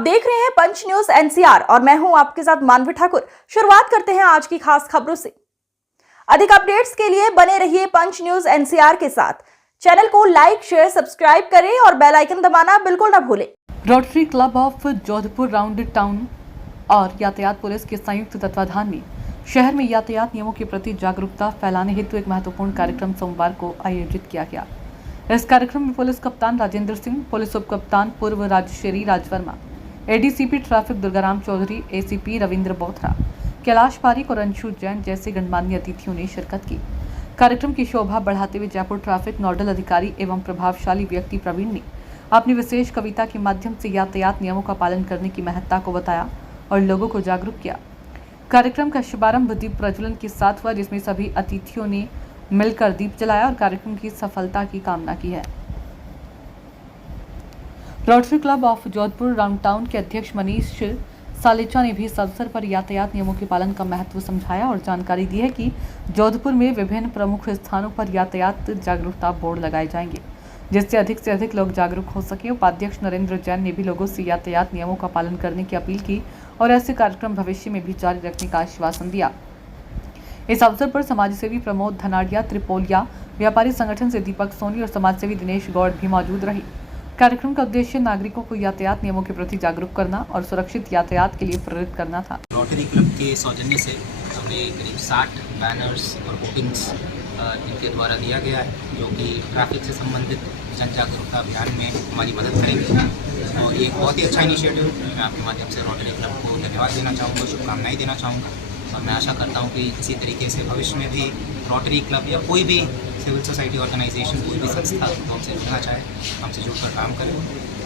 देख रहे हैं पंच न्यूज एनसीआर और मैं हूं आपके साथ मानवी ठाकुर। शुरुआत करते हैं आज की खास खबरों से। अधिक अपडेट्स के लिए बने रहिए पंच न्यूज एनसीआर के साथ। चैनल को लाइक, शेयर, सब्सक्राइब करें और बेल आइकन दबाना बिल्कुल न भूलें। Rotary club of Jodhpur round town और यातायात पुलिस के संयुक्त तत्वाधान में शहर में यातायात नियमों के प्रति जागरूकता फैलाने हेतु एक महत्वपूर्ण कार्यक्रम सोमवार को आयोजित किया गया। इस कार्यक्रम में पुलिस कप्तान राजेंद्र सिंह, पुलिस उप कप्तान पूर्व Rajshri Rajvarma, ADCP traffic Durgaram Chaudhary, ACP Ravindra Bothra, Kailash Pareek और अंशु जैन जैसे गणमान्य अतिथियों ने शिरकत की। कार्यक्रम की शोभा बढ़ाते हुए जयपुर ट्रैफिक नोडल अधिकारी एवं प्रभावशाली व्यक्ति प्रवीण ने अपनी विशेष कविता के माध्यम से यातायात नियमों का पालन करने की महत्ता को बताया और लोगों को जागरूक किया। कार्यक्रम का शुभारंभ दीप प्रज्वलन के साथ हुआ, जिसमें सभी अतिथियों ने मिलकर दीप जलाया और कार्यक्रम की सफलता की कामना की है। Rotary club of Jodhpur round town के अध्यक्ष मनीष सालेचा ने भी इस अवसर पर यातायात नियमों के पालन का महत्व समझाया और जानकारी दी है कि जोधपुर में विभिन्न प्रमुख स्थानों पर यातायात जागरूकता बोर्ड लगाए जाएंगे, जिससे अधिक लोग जागरूक हो सके। उपाध्यक्ष नरेंद्र जैन ने भी लोगों से यातायात नियमों का पालन करने की अपील की और ऐसे कार्यक्रम भविष्य में भी जारी रखने का आश्वासन दिया। इस अवसर पर समाजसेवी प्रमोद धनाड़िया त्रिपोलिया, व्यापारी संगठन से दीपक सोनी और समाजसेवी दिनेश गौड़ भी मौजूद रहे। कार्यक्रम का उद्देश्य नागरिकों को यातायात नियमों के प्रति जागरूक करना और सुरक्षित यातायात के लिए प्रेरित करना था। रोटरी क्लब के सौजन्य से हमें करीब 60 बैनर्स और होर्डिंग्स इनके द्वारा दिया गया है, जो कि ट्रैफिक से संबंधित जन जागरूकता अभियान में हमारी मदद करेंगे। और ये एक बहुत ही अच्छा इनिशिएटिव है। मैं आपके माध्यम से रोटरी क्लब को धन्यवाद देना चाहूँगा, शुभकामनाएं देना चाहूँगा और मैं आशा करता हूँ कि इसी तरीके से भविष्य में भी रोटरी क्लब या कोई भी सिविल सोसाइटी ऑर्गेनाइजेशन, कोई भी संस्था तो हमसे जुड़ना चाहे, हमसे जुड़कर काम करें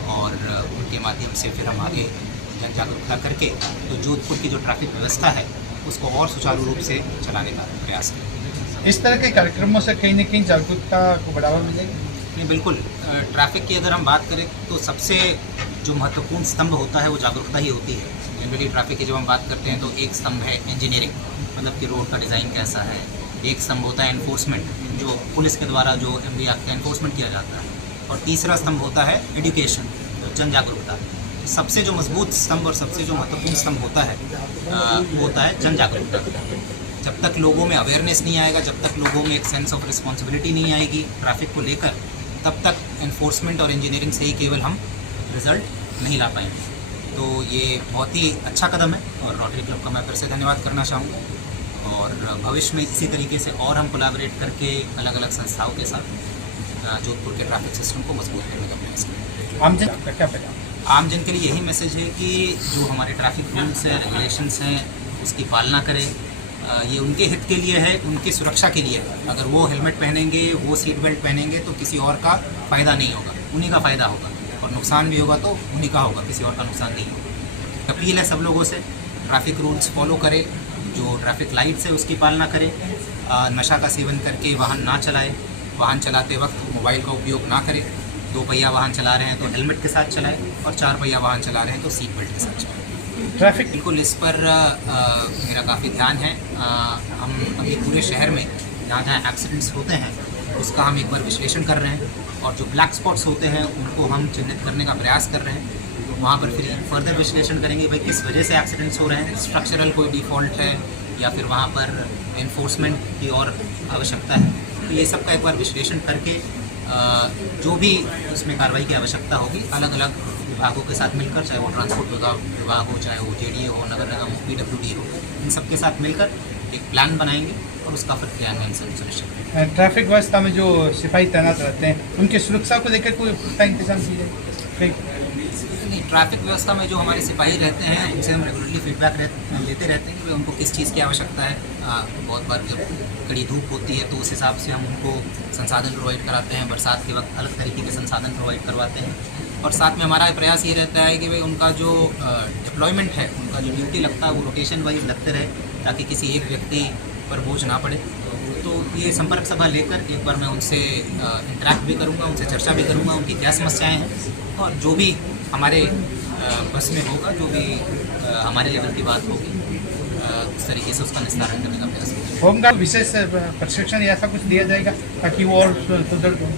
और उनके माध्यम से फिर हम आगे जन जागरूकता करके तो जोधपुर की जो ट्रैफिक व्यवस्था है उसको और सुचारू रूप से चलाने का प्रयास करें। इस तरह के कार्यक्रमों से कहीं न कहीं जागरूकता को बढ़ावा मिलेगा। नहीं, बिल्कुल। ट्रैफिक की अगर हम बात करें तो सबसे जो महत्वपूर्ण स्तंभ होता है वो जागरूकता ही होती है। जनरली ट्रैफिक की जब हम बात करते हैं तो एक स्तंभ है इंजीनियरिंग, मतलब कि रोड का डिज़ाइन कैसा है। एक स्तंभ होता है एनफोर्समेंट, जो पुलिस के द्वारा जो MV एक्ट का एनफोर्समेंट किया जाता है। और तीसरा स्तंभ होता है एजुकेशन, जन जागरूकता। सबसे जो मजबूत स्तंभ और सबसे जो महत्वपूर्ण स्तंभ होता है वो होता है जन जागरूकता। जब तक लोगों में अवेयरनेस नहीं आएगा, जब तक लोगों में एक सेंस ऑफ रिस्पॉन्सिबिलिटी नहीं आएगी ट्रैफिक को लेकर, तब तक एनफोर्समेंट और इंजीनियरिंग से ही केवल हम रिजल्ट नहीं ला पाएंगे। तो ये बहुत ही अच्छा कदम है और रोटरी क्लब का मैं फिर से धन्यवाद करना चाहूँगा और भविष्य में इसी तरीके से और हम कोलैबोरेट करके अलग अलग संस्थाओं के साथ जोधपुर के ट्रैफिक सिस्टम को मजबूत करने का प्रयास करें। आम जन का क्या पैगाम? आम जन के लिए यही मैसेज है कि जो हमारे ट्रैफिक रूल्स हैं, रेगुलेशंस हैं, उसकी पालना करें। ये उनके हित के लिए है, उनकी सुरक्षा के लिए। अगर वो हेलमेट पहनेंगे, वो सीट बेल्ट पहनेंगे तो किसी और का फ़ायदा नहीं होगा, उन्हीं का फ़ायदा होगा और नुकसान भी होगा तो उन्हीं का होगा, किसी और का नुकसान नहीं होगा। अपील है सब लोगों से, ट्रैफिक रूल्स फॉलो करें, जो ट्रैफिक लाइट्स है उसकी पालना करें, नशा का सेवन करके वाहन ना चलाएं, वाहन चलाते वक्त मोबाइल का उपयोग ना करें, 2 पहिया वाहन चला रहे हैं तो हेलमेट के साथ चलाएं और 4 पहिया वाहन चला रहे हैं तो सीट बेल्ट के साथ चलाएं। ट्रैफिक बिल्कुल, इस पर मेरा काफ़ी ध्यान है। हम अभी पूरे शहर में जहाँ जहाँ एक्सीडेंट्स होते हैं उसका हम एक बार विश्लेषण कर रहे हैं और जो ब्लैक स्पॉट्स होते हैं उनको हम चिन्हित करने का प्रयास कर रहे हैं। तो वहाँ पर फिर फर्दर विश्लेषण करेंगे भाई किस वजह से एक्सीडेंट्स हो रहे हैं, स्ट्रक्चरल कोई डिफ़ॉल्ट है या फिर वहाँ पर एनफोर्समेंट की और आवश्यकता है। तो ये सब का एक बार विश्लेषण करके जो भी उसमें कार्रवाई की आवश्यकता होगी अलग अलग विभागों के साथ मिलकर, चाहे वो ट्रांसपोर्ट विभाग हो, चाहे वो JDA हो, नगर निगम हो, PWD हो, इन सब के साथ मिलकर एक प्लान बनाएंगे और उसका फिर क्रियान्वयन सुनिश्चित करेंगे। ट्रैफिक व्यवस्था में जो सिपाही तैनात रहते हैं उनकी सुरक्षा को लेकर कोई पुख्ता इंतजाम किए जाए? नहीं, ट्रैफिक व्यवस्था में जो हमारे सिपाही रहते हैं उनसे हम रेगुलरली फीडबैक लेते रहते हैं कि उनको किस चीज़ की आवश्यकता है। बहुत बार जब कड़ी धूप होती है तो उस हिसाब से हम उनको संसाधन प्रोवाइड कराते हैं, बरसात के वक्त अलग तरीके के संसाधन प्रोवाइड करवाते हैं और साथ में हमारा प्रयास ये रहता है कि भाई उनका जो डिप्लॉयमेंट है, उनका जो ड्यूटी लगता है वो रोटेशन वाइज लगते रहे ताकि किसी एक व्यक्ति पर बोझ ना पड़े। तो ये संपर्क सभा लेकर एक बार मैं उनसे इंटरेक्ट भी करूँगा, उनसे चर्चा भी करूँगा, उनकी क्या समस्याएँ हैं और जो भी हमारे बस में होगा, जो भी हमारे लेवल की बात होगी उस तरीके से उसका निस्तारण करने का प्रयास करेंगे। होमगार्ड विशेष प्रशिक्षण या ऐसा कुछ दिया जाएगा ताकि वो और सुदृढ़ हो?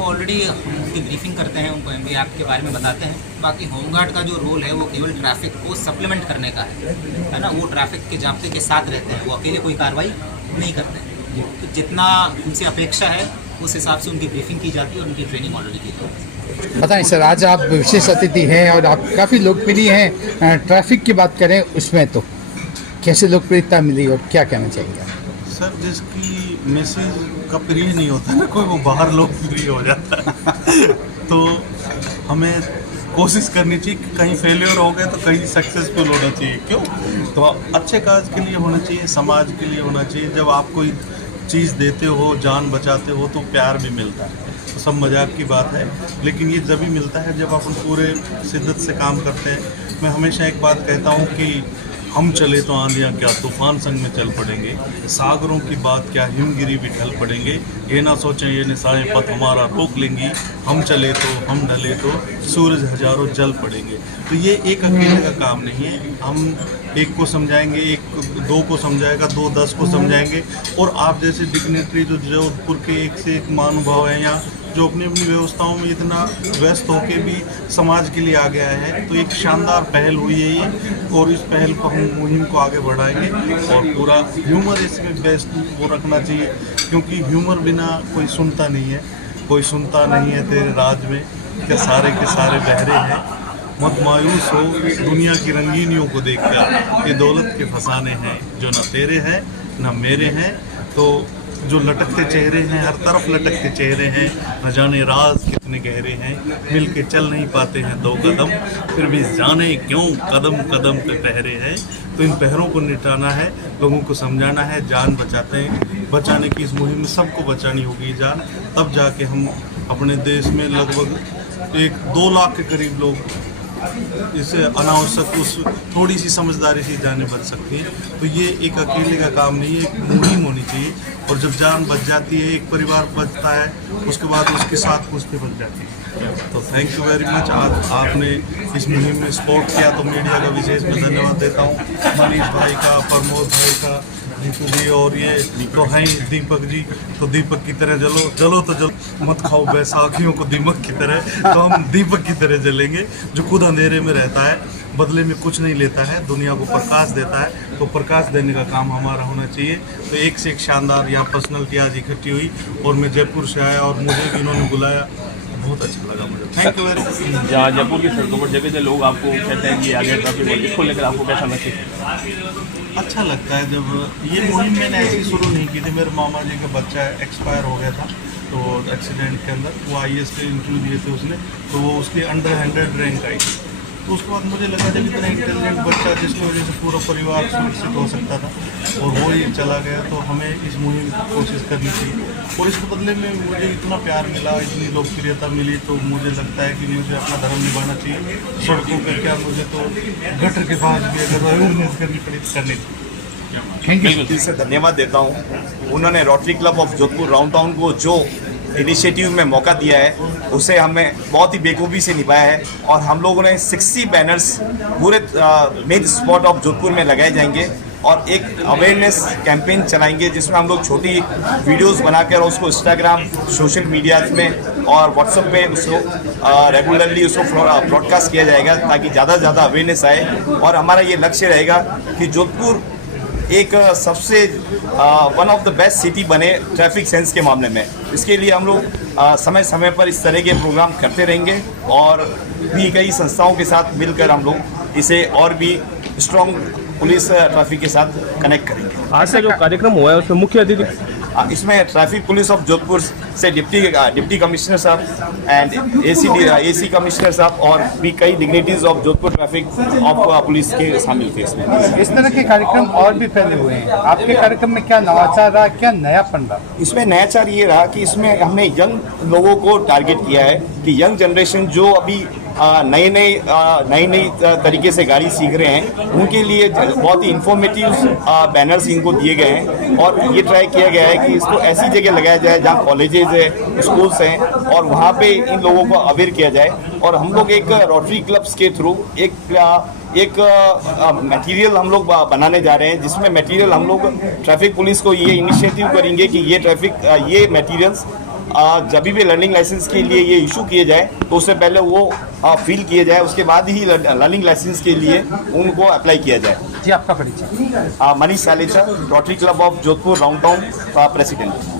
उनको ऑलरेडी हम उनकी ब्रीफिंग करते हैं, उनको एमवी एक्ट के बारे में बताते हैं। बाकी होमगार्ड का जो रोल है वो केवल ट्रैफिक को सप्लीमेंट करने का है ना। वो ट्रैफिक के जाब्ते के साथ रहते हैं, वो अकेले कोई कार्रवाई नहीं करते हैं। तो जितना उनसे अपेक्षा है उस हिसाब से उनकी ब्रीफिंग की जाती है और उनकी ट्रेनिंग ऑलरेडी की जाती है। बताएं सर, आज आप विशेष अतिथि हैं और आप काफ़ी लोकप्रिय हैं। ट्रैफिक की बात करें उसमें तो कैसे लोकप्रियता मिली और क्या कहना चाहिए? सर, जिसकी मैसेज का प्रिय नहीं होता ना कोई, वो बाहर लोकप्रिय हो जाता है। तो हमें कोशिश करनी चाहिए कि कहीं फेलियर हो गए तो कहीं सक्सेसफुल होना चाहिए। क्यों? तो अच्छे काज के लिए होना चाहिए, समाज के लिए होना चाहिए। जब आप कोई चीज़ देते हो, जान बचाते हो, तो प्यार भी मिलता है। तो सब मजाक की बात है, लेकिन ये जब भी मिलता है जब अपन पूरे शिद्दत से काम करते हैं। मैं हमेशा एक बात कहता हूँ कि हम चले तो आंधियाँ क्या, तूफान संग में चल पड़ेंगे। सागरों की बात क्या, हिमगिरी भी ढल पड़ेंगे। ये ना सोचें ये निशाएं पथ हमारा रोक लेंगी। हम चले तो, हम ढले तो, सूरज हजारों जल पड़ेंगे। तो ये एक अकेले का काम नहीं है। हम एक को समझाएंगे, एक दो को समझाएगा, दो 10 को समझाएंगे। और आप जैसे डिग्नेटरी जो जोधपुर के एक से एक महानुभाव हैं यहाँ, जो अपनी अपनी व्यवस्थाओं में इतना व्यस्त होके भी समाज के लिए आगे आए हैं। तो एक शानदार पहल हुई है ये, और इस पहल को हम मुहिम को आगे बढ़ाएंगे। और पूरा ह्यूमर इसमें बेस्ट वो रखना चाहिए, क्योंकि ह्यूमर बिना कोई सुनता नहीं है। कोई सुनता नहीं है तेरे राज में, क्या सारे के सारे बहरे हैं। मत मायूस हो दुनिया की रंगीनियों को देखकर, ये दौलत के फसाने हैं जो न तेरे हैं न मेरे हैं। तो जो लटकते चेहरे हैं, हर तरफ लटकते चेहरे हैं, न जाने राज कितने गहरे हैं। मिल के चल नहीं पाते हैं 2 कदम, फिर भी जाने क्यों कदम कदम पे पहरे हैं। तो इन पहरों को निटाना है, लोगों को समझाना है। जान बचाने की इस मुहिम में सबको बचानी होगी जान, तब जाके हम अपने देश में लगभग 1-2 लाख के करीब लोग इससे अनावश्यक उस थोड़ी सी समझदारी से जाने बच सकती हैं। तो ये एक अकेले का काम नहीं है, एक मुहिम होनी चाहिए। और जब जान बच जाती है, एक परिवार बचता है, उसके बाद उसके साथ पुश्ते बच जाती है। तो थैंक यू वेरी मच। आज आपने इस मुहिम में सपोर्ट किया तो मीडिया का विशेष मैं धन्यवाद देता हूँ। मनीष भाई का, प्रमोद भाई का, जीतू जी, और ये तो हैं दीपक जी। तो दीपक की तरह जलो तो जलो, मत खाओ बैसाखियों को दीमक की तरह। तो हम दीपक की तरह जलेंगे, जो खुद अंधेरे में रहता है, बदले में कुछ नहीं लेता है, दुनिया को प्रकाश देता है। तो प्रकाश देने का काम हमारा होना चाहिए। तो एक से एक शानदार यहाँ पर्सनैलिटी आज इकट्ठी हुई, और मैं जयपुर से आया और मुझे भी इन्होंने बुलाया, बहुत अच्छा लगा मुझे। Thank you very much. जहाँ जयपुर की सड़कों पर जगह जगह लोग आपको कहते हैं कि आगे ट्रैफिक हो, इसको लेकर आपको कैसा महसूस? अच्छा लगता है जब ये मुहिम मैंने ऐसी शुरू नहीं की थी। मेरे मामा जी का बच्चा एक्सपायर हो गया था तो एक्सीडेंट के अंदर, वो IAS के इंटरव्यू दिए थे उसने, तो वो उसकी अंडर 100 रैंक आई। तो उसके बाद मुझे लगा जब इतना इंटेलिजेंट बच्चा, जिसकी वजह से पूरा परिवार सुरक्षित हो सकता था, और वो ही चला गया, तो हमें इस मुहिम की कोशिश करनी चाहिए। और इसके बदले में मुझे इतना प्यार मिला, इतनी लोकप्रियता मिली, तो मुझे लगता है कि मुझे अपना धर्म निभाना चाहिए। सड़कों पर क्या, मुझे तो गटर के पास भी अगर अवेयरनेस करनी पड़ी तो करनी चाहिए। दिल से धन्यवाद देता हूँ। उन्होंने rotary club of Jodhpur round town को जो इनिशिएटिव में मौका दिया है, उसे हमें बहुत ही बेखूबी से निभाया है। और हम लोगों ने 60 बैनर्स पूरे मेन स्पॉट ऑफ जोधपुर में लगाए जाएंगे, और एक अवेयरनेस कैंपेन चलाएंगे, जिसमें हम लोग छोटी वीडियोस बनाकर उसको इंस्टाग्राम, सोशल मीडिया में और व्हाट्सएप पे उसको रेगुलरली उसको ब्रॉडकास्ट किया जाएगा, ताकि ज़्यादा से ज़्यादा अवेयरनेस आए। और हमारा ये लक्ष्य रहेगा कि जोधपुर एक सबसे one of the best city बने ट्रैफिक सेंस के मामले में। इसके लिए हम लोग समय समय पर इस तरह के प्रोग्राम करते रहेंगे, और भी कई संस्थाओं के साथ मिलकर हम लोग इसे और भी स्ट्रॉन्ग पुलिस ट्रैफिक के साथ कनेक्ट करेंगे। आज से जो कार्यक्रम हुआ है उसमें मुख्य अतिथि इसमें ट्रैफिक पुलिस ऑफ जोधपुर से डिप्टी कमिश्नर साहब एंड एसी कमिश्नर साहब, और भी कई dignities of Jodhpur traffic of police के शामिल थे इसमें। इस तरह के कार्यक्रम और भी फैले हुए हैं, आपके कार्यक्रम में क्या नवाचार रहा, क्या नयापन रहा? इसमें नयाचार ये रहा कि इसमें हमने यंग लोगों को टारगेट किया है, कि यंग जनरेशन जो अभी नई तरीके से गाड़ी सीख रहे हैं, उनके लिए बहुत ही इंफॉर्मेटिव बैनर्स इनको दिए गए हैं। और ये ट्राई किया गया है कि इसको ऐसी जगह लगाया जाए जहाँ कॉलेजेस है, स्कूल्स हैं, और वहाँ पे इन लोगों को अवेयर किया जाए। और हम लोग एक रोटरी क्लब्स के थ्रू एक मटेरियल हम लोग बनाने जा रहे हैं, जिसमें मटेरियल हम लोग ट्रैफिक पुलिस को ये इनिशिएटिव करेंगे कि ये मटेरियल्स जब भी लर्निंग लाइसेंस के लिए ये इशू किए जाए तो उससे पहले वो फील किए जाए, उसके बाद ही लर्निंग लाइसेंस के लिए उनको अप्लाई किया जाए। जी आपका परिचय। Manish Salecha, Rotary club of Jodhpur round town का प्रेसिडेंट।